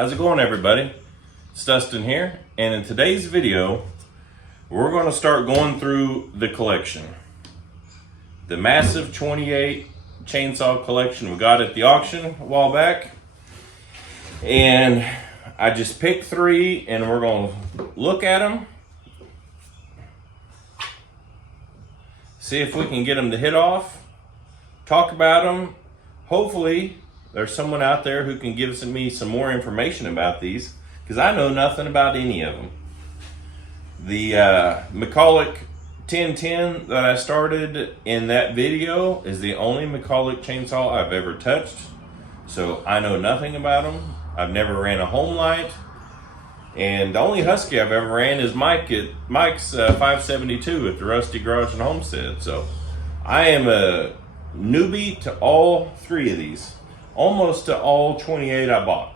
How's it going, everybody? It's Dustin here, and in today's video we're going to start going through the collection, the massive 28 chainsaw collection we got at the auction a while back. And I just picked 3 and we're going to look at them, see if we can get them to hit off, talk about them. Hopefully there's someone out there who can give me some more information about these, because I know nothing about any of them. The McCulloch 1010 that I started in that video is the only McCulloch chainsaw I've ever touched, so I know nothing about them. I've never ran a home light, and the only Husky I've ever ran is Mike's 572 at the Rusty Garage and Homestead. So I am a newbie to all 3 of these, almost to all 28 I bought.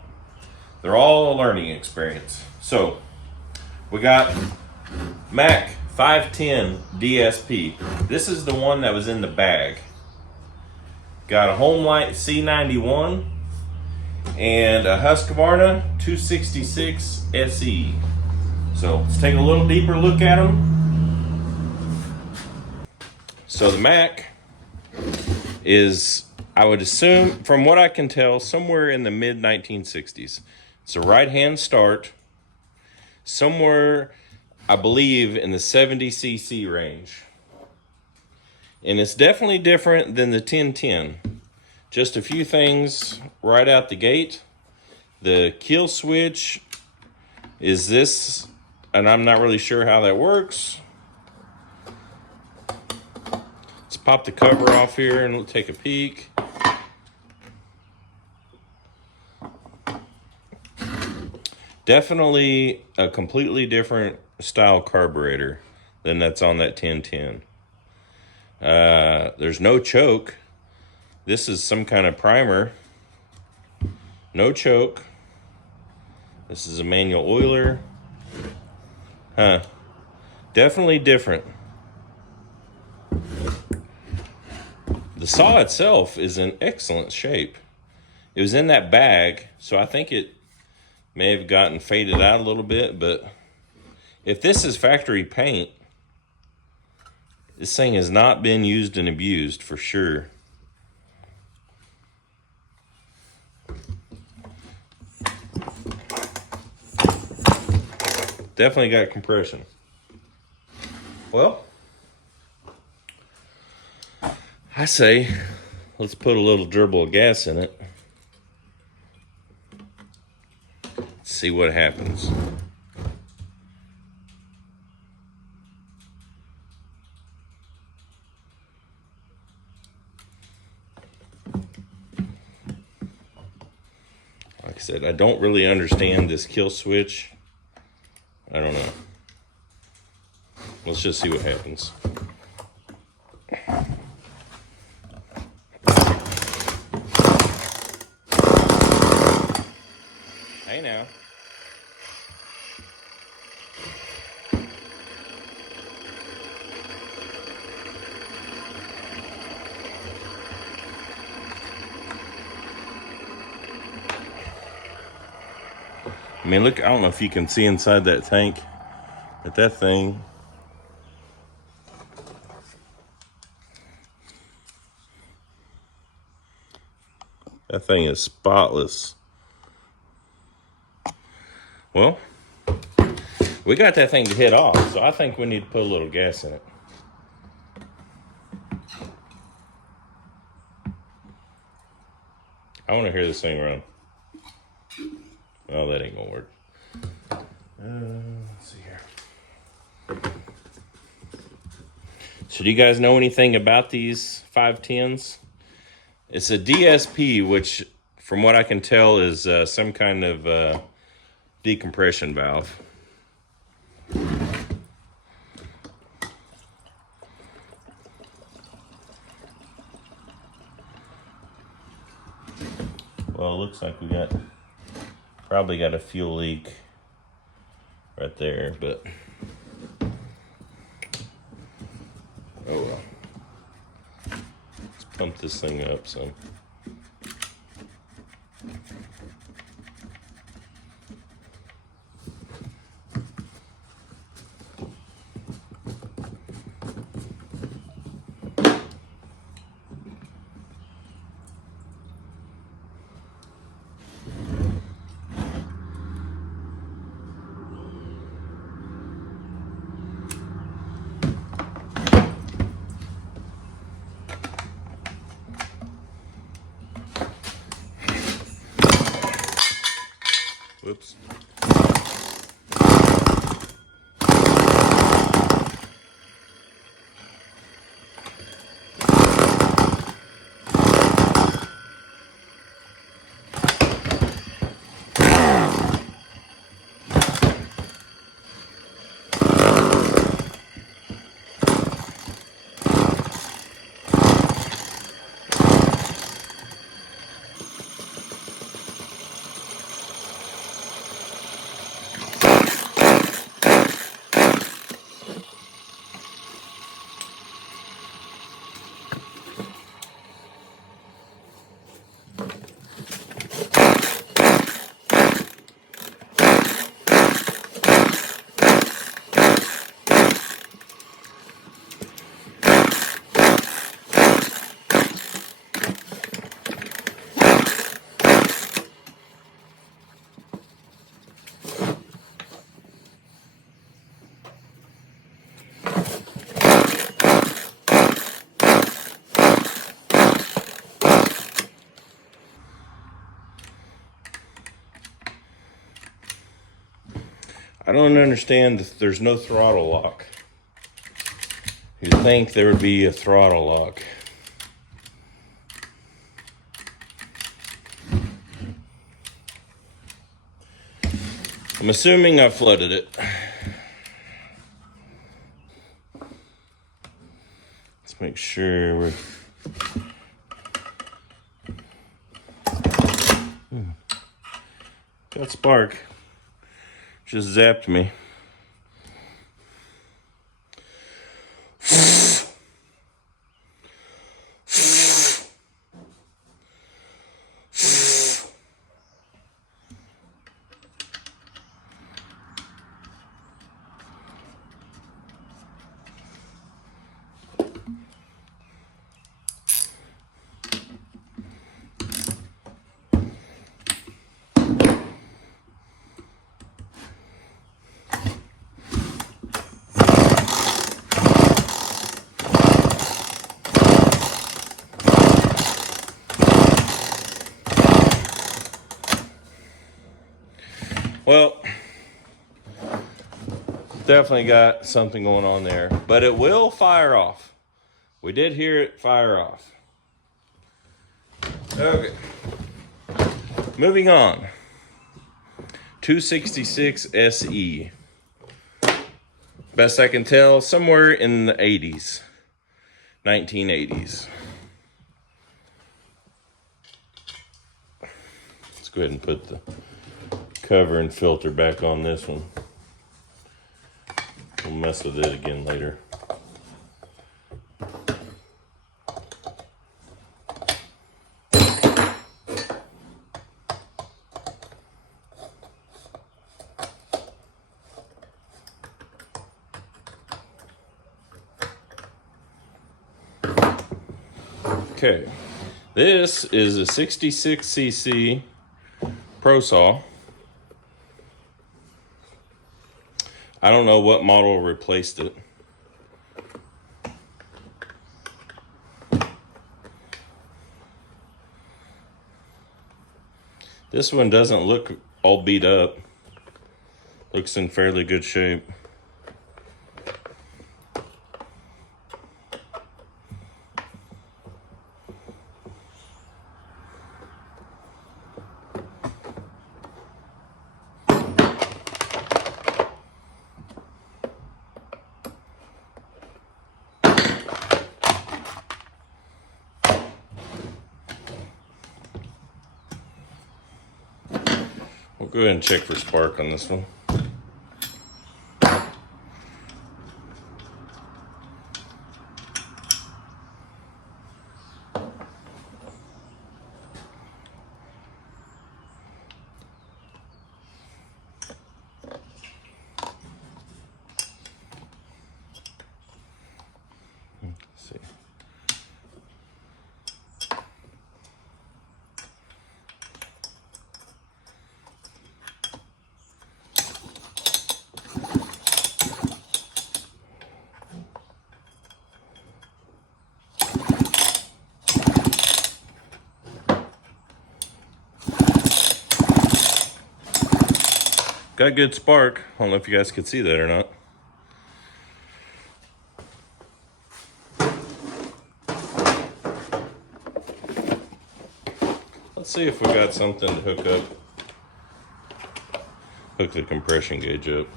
They're all a learning experience. So we got Mac 510 DSP. This is the one that was in the bag. Got a home light C91 and a Husqvarna 266 SE. So let's take a little deeper look at them. So the Mac is, I would assume, from what I can tell, somewhere in the mid 1960s. It's a right-hand start, somewhere, I believe, in the 70cc range. And it's definitely different than the 1010. Just a few things right out the gate. The kill switch is this, and I'm not really sure how that works. Let's pop the cover off here and we'll take a peek. Definitely a completely different style carburetor than that's on that 1010. There's no choke. This is some kind of primer. No choke. This is a manual oiler. Definitely different. The saw itself is in excellent shape. It was in that bag, so I think it may have gotten faded out a little bit, but if this is factory paint, this thing has not been used and abused for sure. Definitely got compression. Well, I say let's put a little dribble of gas in it. See what happens. Like I said, I don't really understand this kill switch. I don't know. Let's just see what happens. Hey now. I mean, look, I don't know if you can see inside that tank, but that thing, is spotless. Well, we got that thing to hit off, so I think we need to put a little gas in it. I want to hear this thing run. Oh, that ain't gonna work. Let's see here. So do you guys know anything about these 510s? It's a DSP, which from what I can tell is some kind of decompression valve. Well, it looks like we probably got a fuel leak right there, but oh well. Let's pump this thing up some. Whoops. I don't understand that there's no throttle lock. You'd think there would be a throttle lock. I'm assuming I flooded it. Let's make sure we're... That spark just zapped me. Well, definitely got something going on there, but it will fire off. We did hear it fire off. Okay. Moving on. 266 SE. Best I can tell, somewhere in the 80s. 1980s. Let's go ahead and put the cover and filter back on this one. We'll mess with it again later. Okay, this is a 66cc Pro Saw. I don't know what model replaced it. This one doesn't look all beat up. Looks in fairly good shape. We'll go ahead and check for spark on this one. Let's see. Got good spark. I don't know if you guys could see that or not. Let's see if we got something to hook the compression gauge up.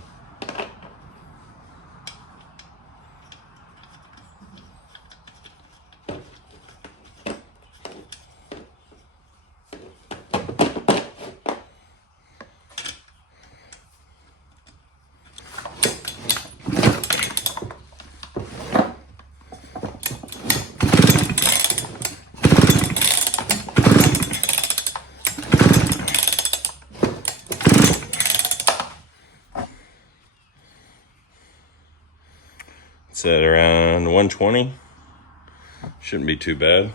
It's at around 120. Shouldn't be too bad.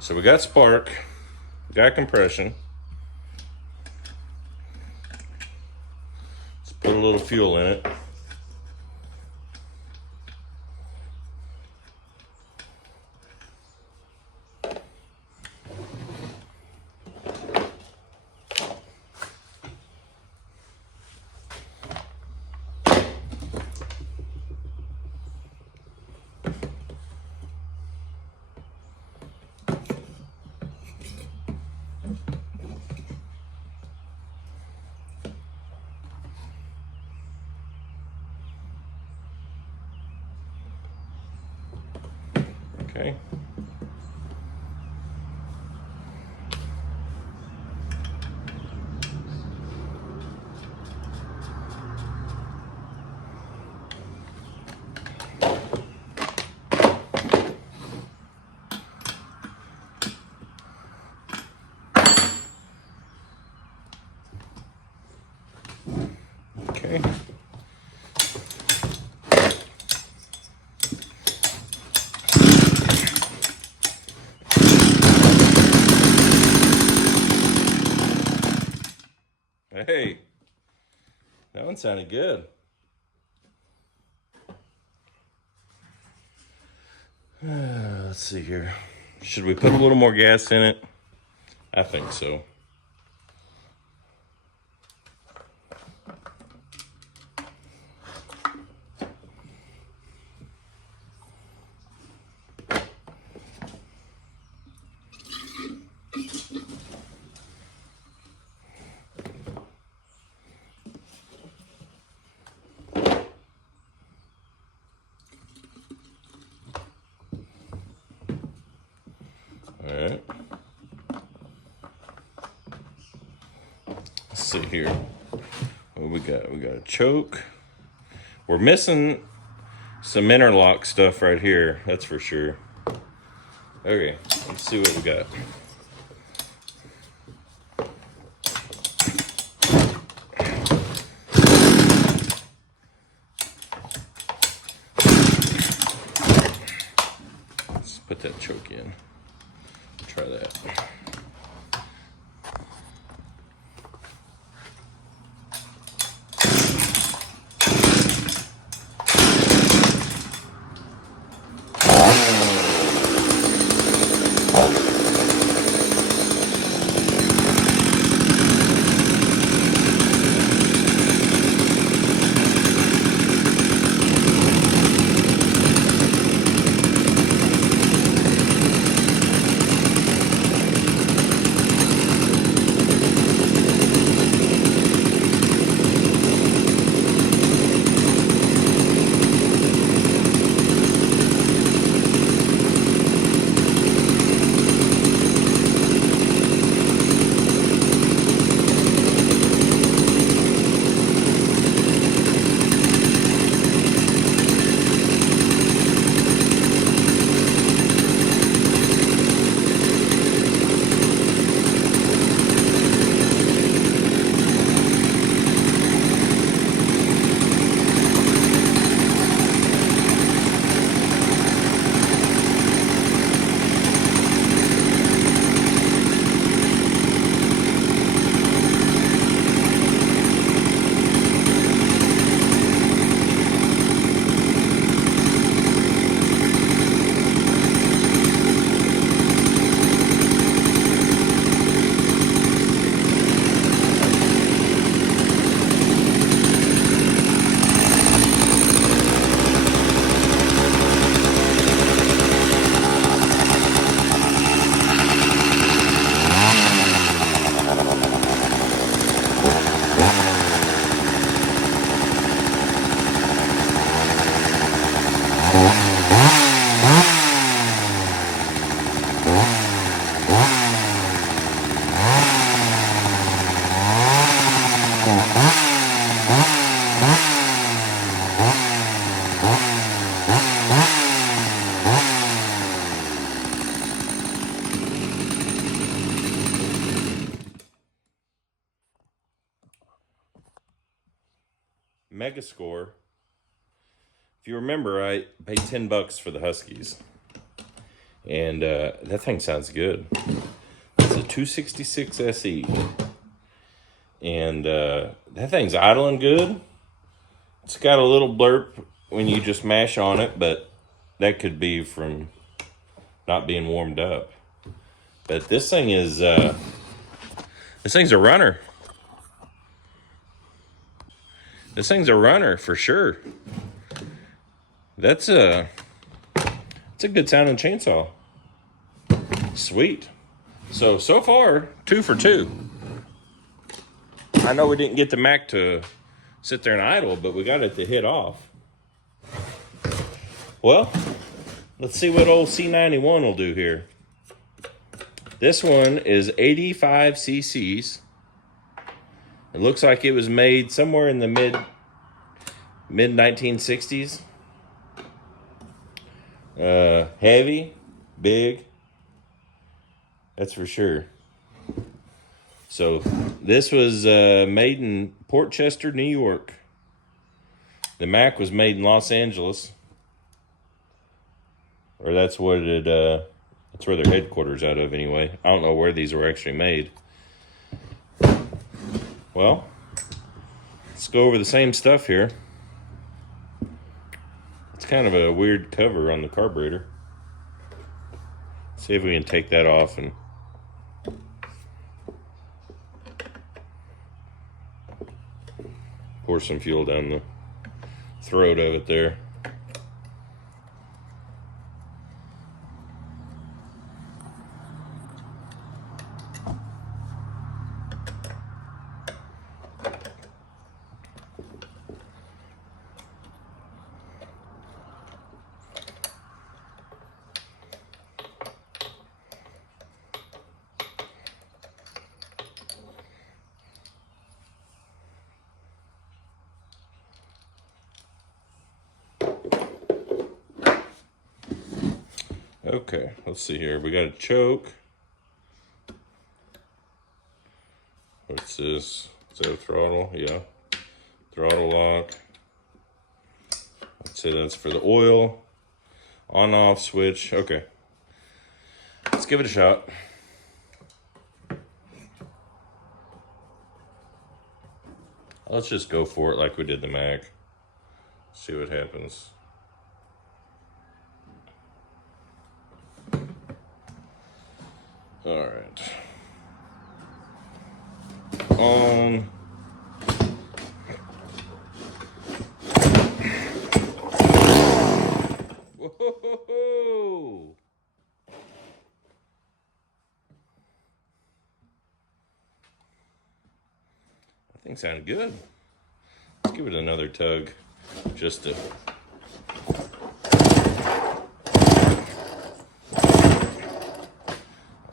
So we got spark, got compression. Let's put a little fuel in it. Okay. Okay. Hey, that one sounded good. Let's see here. Should we put a little more gas in it? I think so. All right. Let's see here. What we got? We got a choke. We're missing some interlock stuff right here. That's for sure. Okay, let's see what we got. Let's put that choke in. Try that. Mega Score. If you remember, I paid $10 for the Huskies. And that thing sounds good. It's a 266 SE. And that thing's idling good. It's got a little blurb when you just mash on it, but that could be from not being warmed up. But this thing is, this thing's a runner. This thing's a runner for sure. It's a good sounding chainsaw. Sweet. So far, 2 for 2. I know we didn't get the Mac to sit there and idle, but we got it to hit off. Well, let's see what old C91 will do here. This one is 85 cc's. It looks like it was made somewhere in the mid 1960s. Heavy, big, that's for sure. So this was made in Port Chester, New York. The Mac was made in Los Angeles, or that's what it. That's where their headquarters out of anyway. I don't know where these were actually made. Well, let's go over the same stuff here. It's kind of a weird cover on the carburetor. See if we can take that off and pour some fuel down the throat of it there. Okay, let's see here. We got a choke. What's this? Is that a throttle? Yeah. Throttle lock. Let's say that's for the oil. On-off switch. Okay. Let's give it a shot. Let's just go for it like we did the Mac. See what happens. All right. On. Whoa! That thing sounded good. Let's give it another tug, just to.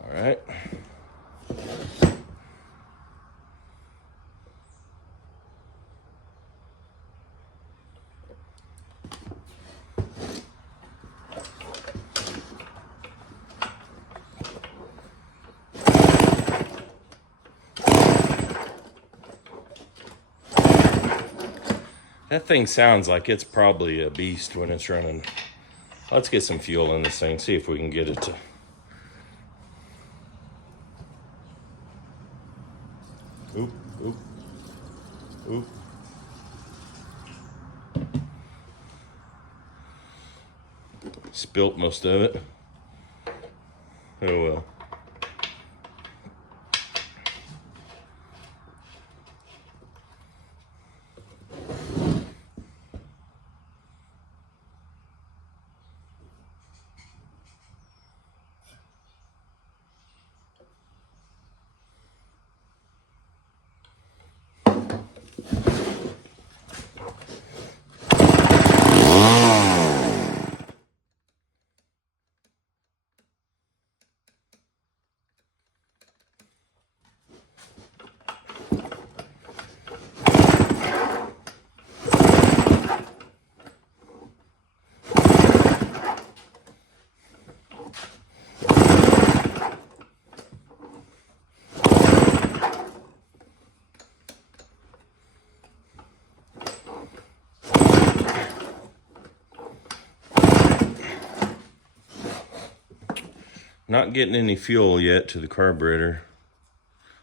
All right. That thing sounds like it's probably a beast when it's running. Let's get some fuel in this thing, see if we can get it to. Oop, oop, oop. Spilt most of it. Oh well. Not getting any fuel yet to the carburetor,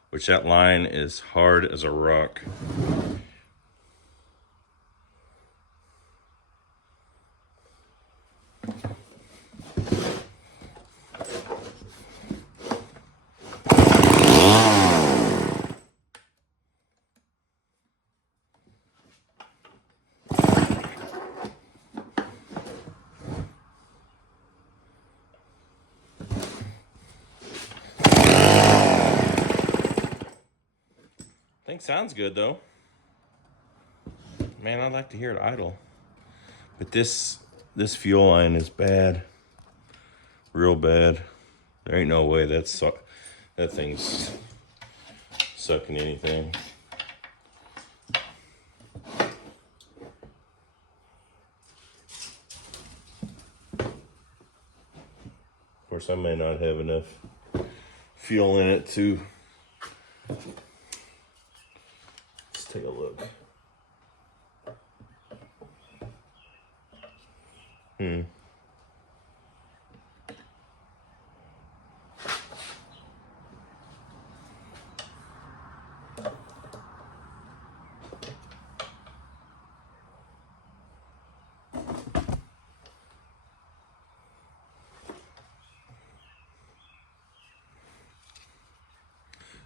which that line is hard as a rock. I think sounds good though. Man, I'd like to hear it idle. But this fuel line is bad. Real bad. There ain't no way that thing's sucking anything. Of course, I may not have enough fuel in it to... Let's take a look.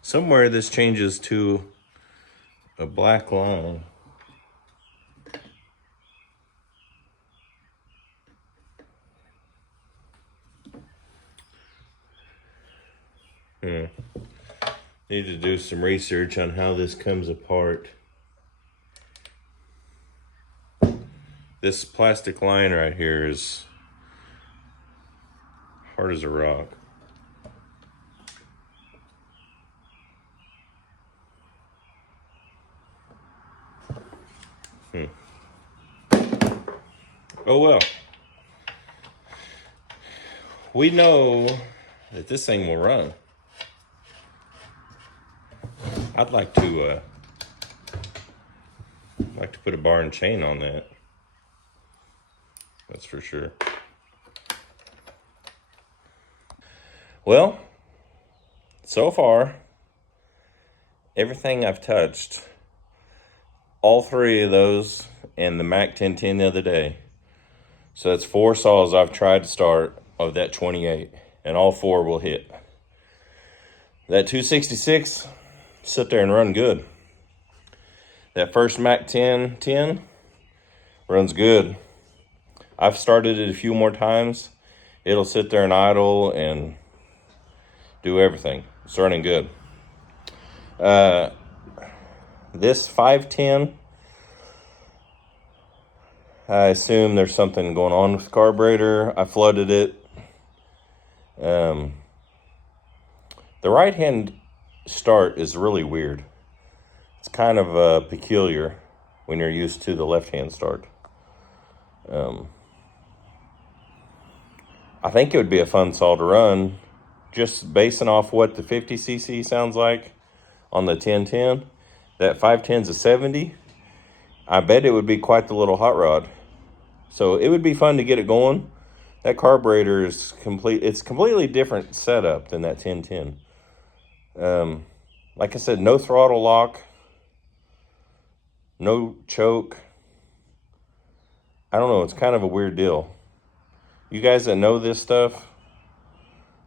Somewhere this changes to a black line. Need to do some research on how this comes apart. This plastic line right here is hard as a rock. Oh well. We know that this thing will run. I'd like to put a bar and chain on that. That's for sure. Well, so far, everything I've touched, all three of those and the Mac 1010 the other day. So that's 4 saws I've tried to start of that 28, and all 4 will hit. That 266, sit there and run good. That first Mac 1010 runs good. I've started it a few more times. It'll sit there and idle and do everything. It's running good. This 510, I assume there's something going on with the carburetor. I flooded it. The right hand start is really weird. It's kind of peculiar when you're used to the left hand start. I think it would be a fun saw to run, just basing off what the 50cc sounds like on the 1010. That 510's a 70. I bet it would be quite the little hot rod. So it would be fun to get it going. That carburetor is it's completely different setup than that 1010. Like I said, no throttle lock, no choke. I don't know, it's kind of a weird deal. You guys that know this stuff,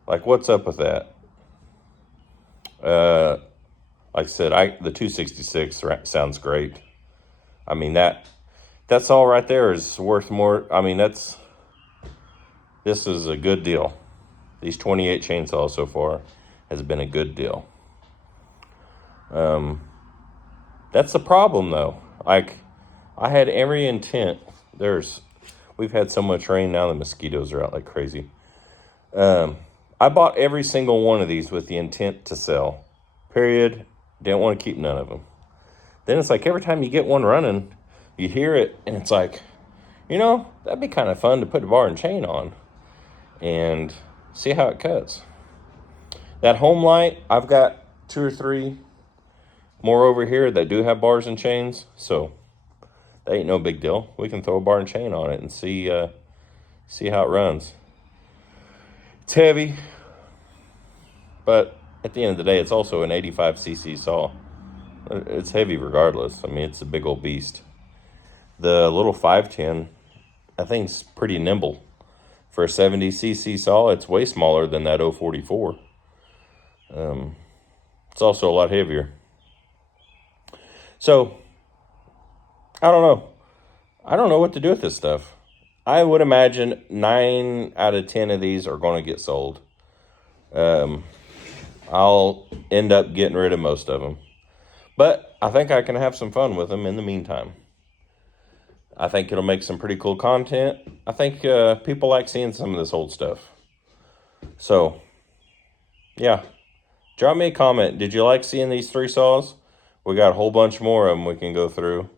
like, what's up with that? Like I said, the 266 sounds great. I mean, that's all right there is worth more. I mean, this is a good deal. These 28 chainsaws so far has been a good deal. That's the problem though. Like, I had every intent. We've had so much rain now, the mosquitoes are out like crazy. I bought every single one of these with the intent to sell. Period. Didn't want to keep none of them. Then it's like every time you get one running, you hear it, and it's like, that'd be kind of fun to put a bar and chain on and see how it cuts. That home light, I've got 2 or 3 more over here that do have bars and chains, so that ain't no big deal. We can throw a bar and chain on it and see how it runs. It's heavy. But at the end of the day, it's also an 85cc saw. It's heavy regardless. I mean, it's a big old beast. The little 510, I think, is pretty nimble. For a 70cc saw, it's way smaller than that 044. It's also a lot heavier. So, I don't know. I don't know what to do with this stuff. I would imagine 9 out of 10 of these are going to get sold. I'll end up getting rid of most of them. But I think I can have some fun with them in the meantime. I think it'll make some pretty cool content. I think people like seeing some of this old stuff. So, yeah. Drop me a comment. Did you like seeing these 3 saws? We got a whole bunch more of them we can go through.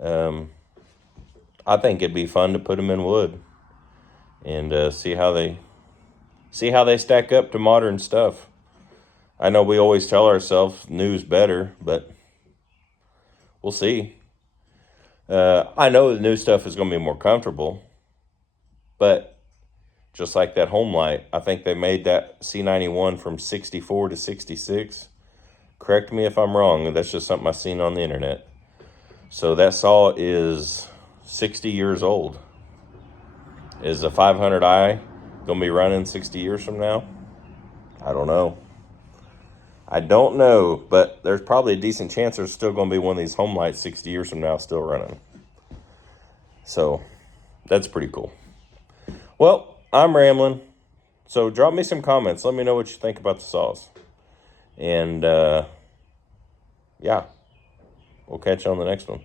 I think it'd be fun to put them in wood and see how they stack up to modern stuff. I know we always tell ourselves new's better, but we'll see. I know the new stuff is going to be more comfortable, but just like that home light, I think they made that C91 from 64 to 66. Correct me if I'm wrong. That's just something I've seen on the internet. So that saw is 60 years old. Is a 500i going to be running 60 years from now? I don't know. But there's probably a decent chance there's still going to be one of these home lights 60 years from now still running. So that's pretty cool. Well, I'm rambling. So drop me some comments. Let me know what you think about the saws. And yeah, we'll catch you on the next one.